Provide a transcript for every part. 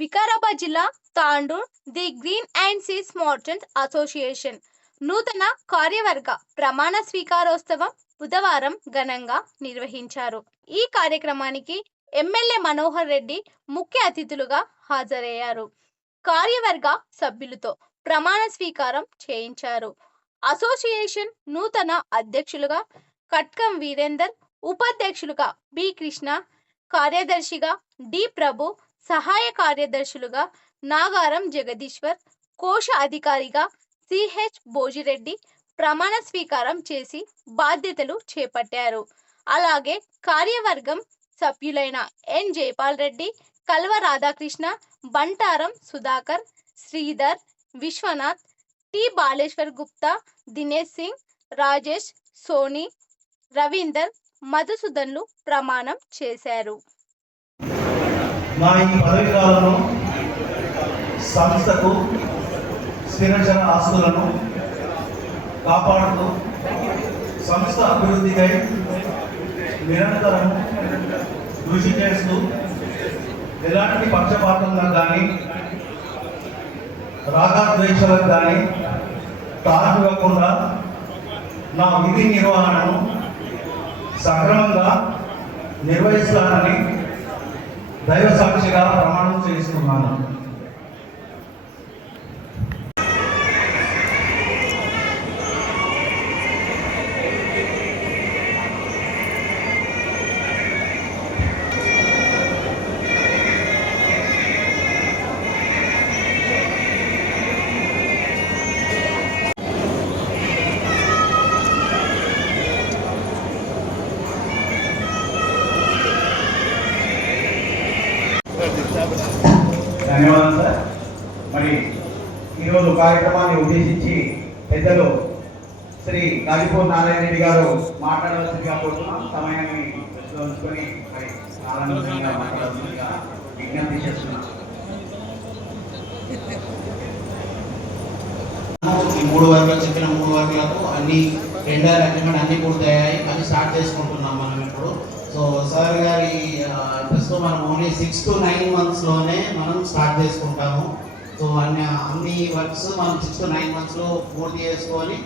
వికారాబాద్ జిల్లా Tandur the green and సీస్ merchants association నూతన కార్యవర్గ ప్రమాణ స్వీకారోత్సవం బుధవారం ఘనంగా నిర్వహించారు. ఈ కార్యక్రమానికి ఎమ్మెల్యే మనోహర్ రెడ్డి ముఖ్య అతిథులుగా హాజరయ్యారు. కార్యవర్గ సభ్యులతో ప్రమాణ స్వీకారం చేయించారు. అసోసియేషన్ నూతన అధ్యక్షులుగా కట్కం వీరేందర్, ఉపాధ్యక్షులుగా బి కృష్ణ, కార్యదర్శిగా డి ప్రభు, సహాయ కార్యదర్శులుగా నాగారం జగదీశ్వర్, కోశ అధికారిగా సిహెచ్ భోజిరెడ్డి ప్రమాణ స్వీకారం చేసి బాధ్యతలు చేపట్టారు. అలాగే కార్యవర్గం సభ్యులైన ఎన్ జైపాల్ రెడ్డి, కల్వ రాధాకృష్ణ, బంటారం సుధాకర్, శ్రీధర్, విశ్వనాథ్, టి బాలేశ్వర్ గుప్తా, దినేష్ సింగ్, రాజేష్, సోని, రవీందర్, మధుసూదన్లు ప్రమాణం చేశారు. నా ఈ పదవి కాలంలో సంస్థకు స్థిరచర ఆస్తులను కాపాడుతూ సంస్థ అభివృద్ధికై నిరంతరం కృషి చేస్తూ ఎలాంటి పక్షపాతంగా కానీ రాగద్వేషాలకు కానీ తాకివ్వకుండా నా విధి నిర్వహణను సక్రమంగా నిర్వహిస్తానని దైవ సాక్షిగా ప్రమాణం చేస్తున్నాను. ధన్యవాదాలు సార్. మరి ఈరోజు కార్యక్రమాన్ని ఉద్దేశించి పెద్దలు శ్రీ గాజిపూర్ నారాయణ రెడ్డి గారు మాట్లాడవలసిందిగా కోరుతున్నాం. సమయాన్ని ఉంచుకొని మరి ఆనందంగా మాట్లాడాల్సిందిగా విజ్ఞప్తి చేస్తున్నాం. ఈ 3 వర్గాలు చెప్పిన 3 వర్గాలకు అన్ని టెండర్ అగ్రిమెంట్ అన్ని పూర్తయ్యాయి. అవి స్టార్ట్ చేసుకుంటున్నాం మనం ఇప్పుడు. సో సార్ గారి ప్రస్తుతం మనం ఓన్లీ 6 to 9 monthsలోనే మనం స్టార్ట్ చేసుకుంటాము. సో అన్ని వర్క్స్ మనం 6 to 9 monthsలో పూర్తి చేసుకొని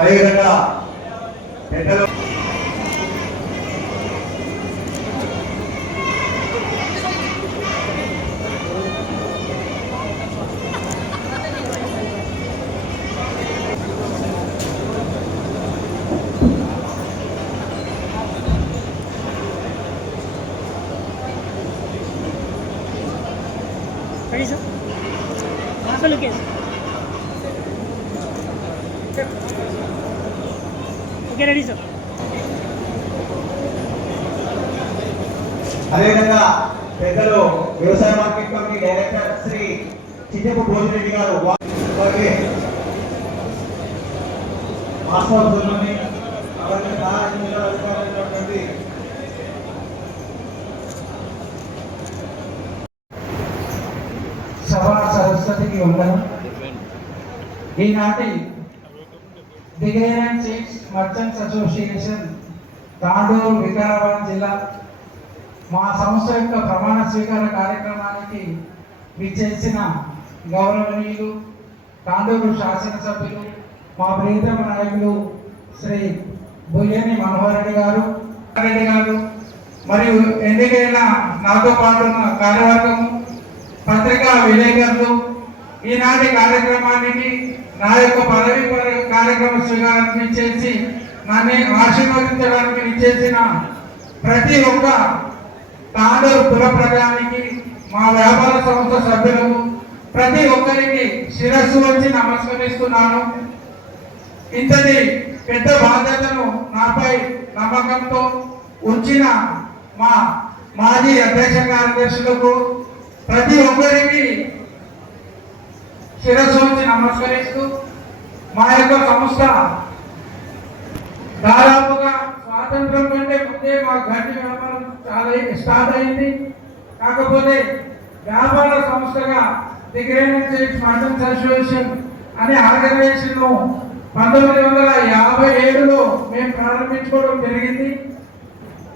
అదేవిధంగా పెద్దలు Ready, sir? After look, okay, ready, sir. అదేవిధంగా పెద్దలు వ్యవసాయ market committee director Shri Chittapu Bhojireddy గారు అలాగే మాస్టర్ని అలాగే అధికారులైనటువంటి సభా సరస్వతికి వందనం. ఈనాటి ది గ్రీన్ అండ్ సీస్ మర్చెంట్స్ అసోసియేషన్ తాండూరు వికారాబాద్ జిల్లా మా సంస్థ యొక్క ప్రమాణ స్వీకార కార్యక్రమానికి విచ్చేసిన గౌరవనీయులు తాండూరు శాసనసభ్యులు మా ప్రియతమ నాయకులు శ్రీ బుయ్యని మనోహర్ రెడ్డి గారు మరియు ఎన్నికైన నాతో పాటు ఉన్న కార్యవర్గము, పత్రికా విలేకరులు, ఈనాటి కార్యక్రమానికి నా యొక్క పదవి కార్యక్రమ స్వీకారానికి ఇచ్చేసి నన్ను ఆశీర్వదించడానికి ఇచ్చేసిన ప్రతి ఒక్క తాండూరు కుల ప్రజానికి, మా వ్యాపార సంస్థ సభ్యులకు ప్రతి ఒక్కరికి శిరస్సు వచ్చి నమస్కరిస్తున్నాను. ఇంతటి పెద్ద బాధ్యతను నాపై నమ్మకంతో ఉంచిన మా మాజీ అధ్యక్ష కార్యదర్శులకు ప్రతి ఒక్కరికి శిరస్సు వచ్చి నమస్కరిస్తూ, మా యొక్క సంస్థ దాదాపుగా స్వాతంత్రం కంటే ముందే మా గడ్డి వ్యాపారం చాలా స్టార్ట్ అయింది. కాకపోతే వ్యాపార సంస్థగా ది గ్రీన్ అండ్ సీస్ మర్చెంట్స్ అసోసియేషన్ అనే ఆర్గనైజేషన్ 1957లో మేము ప్రారంభించుకోవడం జరిగింది.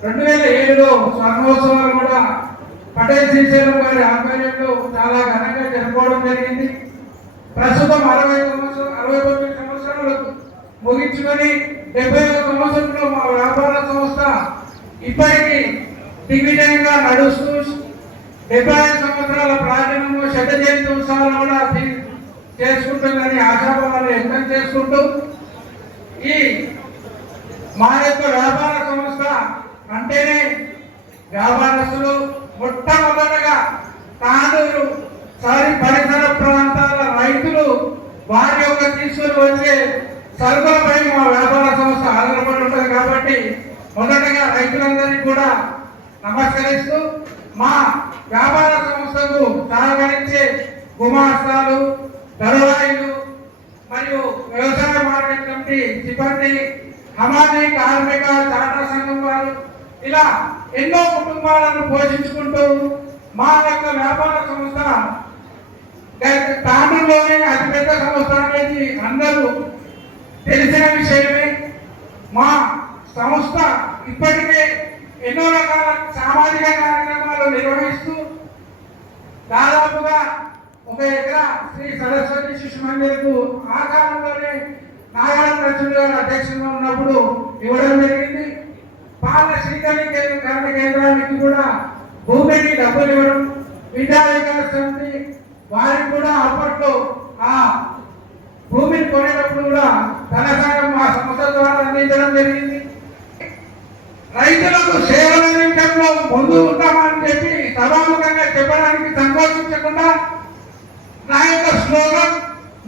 2007లో స్వర్ణోత్సవాలు కూడా పటేల్ శ్రీశైలం గారి ఆధ్వర్యంలో చాలా ఘనంగా జరుపుకోవడం జరిగింది. ప్రస్తుతం 69 సంవత్సరాలకు ముగించుకొని 71 సంవత్సరంలో మా వ్యాపార సంస్థ ఇప్పటికీ దిగ్విజయంగా నడుస్తూ 75 సంవత్సరాల ప్రాచీనము శత జయంతి ఉత్సవాలు కూడా చేసుకుంటుందని ఆశాభావాలు వ్యక్తం చేసుకుంటూ ఈ మా యొక్క వ్యాపార సంస్థ అంటేనే వ్యాపారస్తులు మొట్టమొదటగా తాండూరు పరిసర ప్రాంతాల రైతులు వారి యొక్క తీసుకుని వచ్చే సరుకులపై మా వ్యాపార సంస్థ ఆధారపడి ఉంటుంది. కాబట్టి మొదటగా రైతులందరికీ కూడా నమస్కరిస్తూ మా వ్యాపార సంస్థకు సహకరించే గుమాస్తాలు, దళారులు మరియు వ్యవసాయ మార్కెట్ కమిటీ సిబ్బంది, హమాలీ కార్మిక టాటా సంఘం వారు ఇలా ఎన్నో కుటుంబాలను పోషించుకుంటూ మా యొక్క వ్యాపార సంస్థ తాండూరులోనే అతిపెద్ద సంస్థ అనేది అందరూ తెలిసిన విషయమే. మా సంస్థ ఇప్పటికే ఎన్నో రకాల సామాజిక కార్యక్రమాలు నిర్వహిస్తూ దాదాపుగా 1 ఎకరా శ్రీ సరస్వతి శిశు మందిరకు ఆ కాలంలోనే నారాయణ నరసింహ గారు అధ్యక్షులుగా ఉన్నప్పుడు ఇవ్వడం జరిగింది. పాల శీతలీకరణ కేంద్రానికి కూడా భూమికి డబ్బులు ఇవ్వడం, విద్యా వికాస్ సమితి వారికి కూడా అప్పట్లో ఆ భూమిని కొనేటప్పుడు కూడా ధన సహాయం మా సంస్థ ద్వారా అందించడం జరిగింది. రైతులకు సేవల విషయంలో ముందు ఉంటామని చెప్పి సభాముఖంగా చెప్పడానికి సంకోచించకుండా నా యొక్క slogan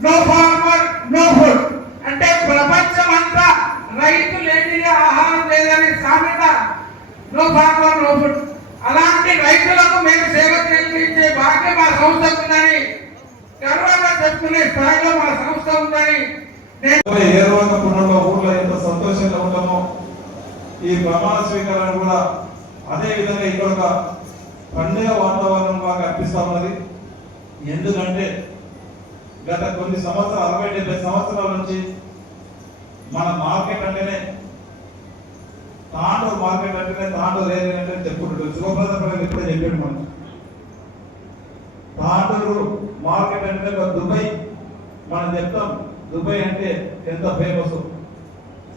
no farmer no food, అంటే ప్రపంచం అంతా రైతు లేని ఆహారం లేదని సామెత నో ఫార్మర్ నో ఫుడ్. అలాంటి రైతులకు మేము సేవ చేయించే భాగ్యం మా సంస్థకు ఉందని గర్వంగా చెప్పుకునే స్థాయిలో మా సంస్థ ఉందని ఏ రోజు పునర్లో ఊర్లో ఎంత సంతోషంగా ఉంటామో ఈ ప్రమాణ స్వీకారం కూడా అదే విధంగా ఇక్కడ ఒక పండుగ వాతావరణం బాగా అనిపిస్తా ఉన్నది. ఎందుకంటే గత కొన్ని సంవత్సరాలు 60-70 సంవత్సరాల నుంచి మన మార్కెట్ అంటేనే తాండూరు మార్కెట్ అంటేనే తాండూరు ఏరియా అంటే చెప్పుకుంటాడు. శుభప్రదపల్లి ఇప్పుడే చెప్పాడు. మనం తాండూరు మార్కెట్ అంటే దుబాయ్ మనం చెప్తాం. దుబాయ్ అంటే ఎంత ఫేమస్.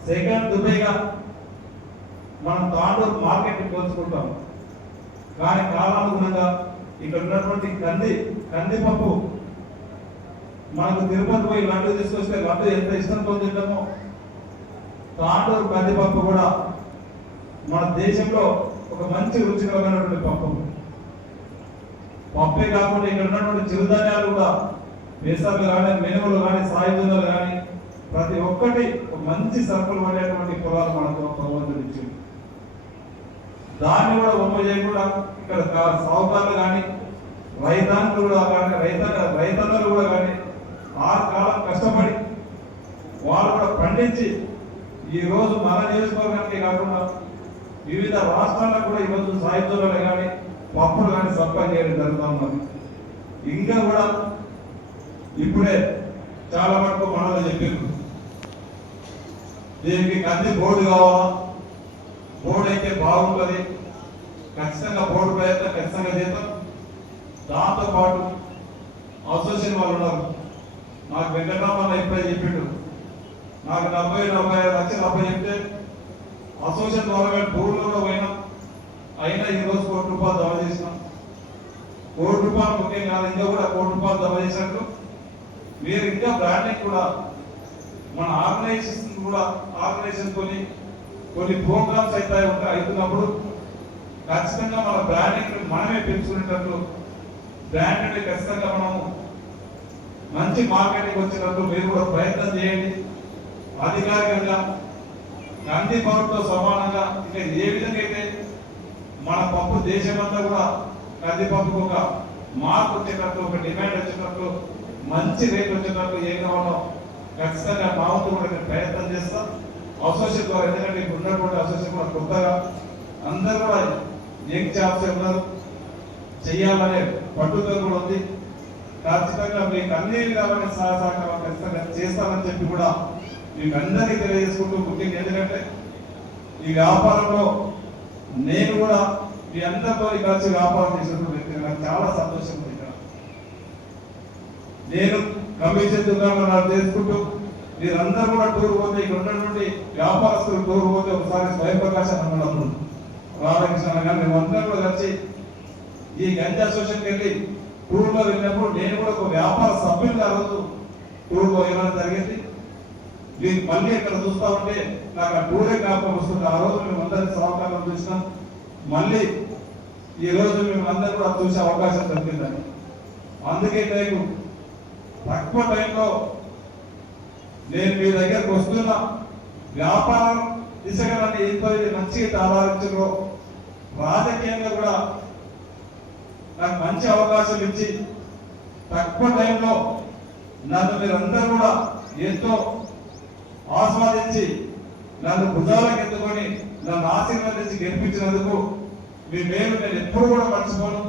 సెకండ్ దుబాయ్గా మనం తాండూరు మార్కెట్ పోల్చుకుంటాం. కానీ కాలానుగుణంగా ఇక్కడ ఉన్నటువంటి కందిపప్పు మనకు తిరుపతి పోయి లడ్డు తీసుకొస్తే లడ్డు ఎంత ఇష్టంతో తింటామో తాండూరు కందిపప్పు కూడా మన దేశంలో ఒక మంచి రుచికరమైనటువంటి పప్పే కాకుండా ఇక్కడ ఉన్నటువంటి చిరుధాన్యాలు కూడా పెసర్లు కానీ, మినుములు కానీ, సాయుధాలు కానీ ప్రతి ఒక్కటి ఒక మంచి సరుకులు పడేటువంటి పొలాలు మనకు భగవంతుడు ఇచ్చింది. దాన్ని కూడా బొమ్మ చేయకుండా ఇక్కడ సాగుకారులు కానీ రైతాంగులు కూడా కానీ రైతన్నలు కూడా కానీ 6 కాలం కష్టపడి వాళ్ళు కూడా పండించి ఈ రోజు మన నియోజకవర్గానికి కాకుండా వివిధ రాష్ట్రాలకు కూడా ఈరోజు సాయుధాలు కానీ పప్పులు కానీ సప్లై చేయడం జరుగుతూ ఉన్నది. ఇంకా కూడా ఇప్పుడే చాలా వరకు మనలో చెప్పారు దీనికి కంది బోర్డు కావాలా, బోర్డు అయితే బాగుంటుంది, ఖచ్చితంగా బోర్డు ప్రయత్నం ఖచ్చితంగా చేద్దాం. దాంతోపాటు అసోసియేషన్ వాళ్ళు ఉన్నారు. నాకు వెంకటరామన్న ఇప్పుడే చెప్పిండు, నాకు 40-45 లక్షలు అప్ప చెప్తే అసోసియేషన్ ద్వారా భూమిలో కూడా పోయినాం. అయినా ఈరోజు ₹1 కోటి జమ చేసినాం. ₹1 కోటి ముఖ్యం కాదు, ఇంకా కూడా ₹1 కోటి జమ చేసినట్టు మీరు ఇంకా బ్రాండింగ్ కూడా మన ఆర్గనైజేషన్ కొన్ని ప్రోగ్రామ్స్ అయితే అవుతున్నప్పుడు ఖచ్చితంగా మన బ్రాండింగ్ మనమే పెంచుకునేటట్లు బ్రాండ్ ఖచ్చితంగా మనము మంచి మార్కెటింగ్ వచ్చేటట్లు మీరు కూడా ప్రయత్నం చేయండి. అధికారికంగా గాంధీ పవర్తో సమానంగా ఇంకా ఏ విధంగా అయితే మన పప్పు దేశమంతా కూడా కందిపప్పుకు ఒక మార్పు వచ్చేటట్లు, ఒక డిమాండ్ వచ్చేటట్లు, మంచి రేట్ వచ్చేటట్లు ఏ కావాలో ఖచ్చితంగా మా వంతు కూడా నేను ప్రయత్నం చేస్తాం అసోసియేషన్ ద్వారా. ఎందుకంటే ఇప్పుడు ఉన్నటువంటి అసోసియేషన్ కూడా కొత్తగా అందరూ కూడా యంగ్ జాబ్స్ ఉన్నారు, చెయ్యాలనే పట్టుదల కూడా ఉంది. ఖచ్చితంగా మీకు అన్ని విధాలైన సహకారం ఖచ్చితంగా చేస్తానని చెప్పి కూడా మీకు అందరికీ తెలియజేసుకుంటూ ముఖ్యంగా ఎందుకంటే ఈ వ్యాపారంలో నేను కూడా మీ అందరితో కలిసి వ్యాపారం చేసినప్పుడు వ్యక్తి నాకు చాలా సంతోషం ఉంది ఇక్కడ. నేను కమిషన్ దుకాణాలు చేసుకుంటూ మీరందరూ కూడా టూర్ పోతే ఇక్కడ ఉన్నటువంటి వ్యాపారస్తులు టూర్ పోతే ఒకసారి స్వయం ప్రకాశం అన్నప్పుడు రాధాకృష్ణ గారు మేమందరం కూడా కలిసి ఈ గంజా అసోసియేషన్కి వెళ్ళి టూర్లో వెళ్ళినప్పుడు నేను కూడా ఒక వ్యాపార సభ్యులు ఆ రోజు టూర్లో వెళ్ళడం జరిగింది. దీన్ని మళ్ళీ ఇక్కడ చూస్తా ఉంటే నాకు ఆ టూరే జ్ఞాపకం వస్తుంది. ఆ రోజు మేము అందరి సహకారం చూసినాం. మళ్ళీ ఈ రోజు మేము అందరూ కూడా చూసే అవకాశం దొరికిందని. అందుకే నేను తక్కువ టైంలో నేను మీ దగ్గరకు వస్తున్నా. వ్యాపారం దిశగా నన్ను ఎంతో మంచిగా ఆలోచించో రాజకీయంగా కూడా నాకు మంచి అవకాశం ఇచ్చి తక్కువ టైంలో నన్ను మీరందరూ కూడా ఎంతో ఆస్వాదించి నన్ను భుజాలకు ఎత్తుకొని నన్ను ఆశీర్వదించి గెలిపించినందుకు మీ మేలు నేను ఎప్పుడు కూడా మర్చిపోను.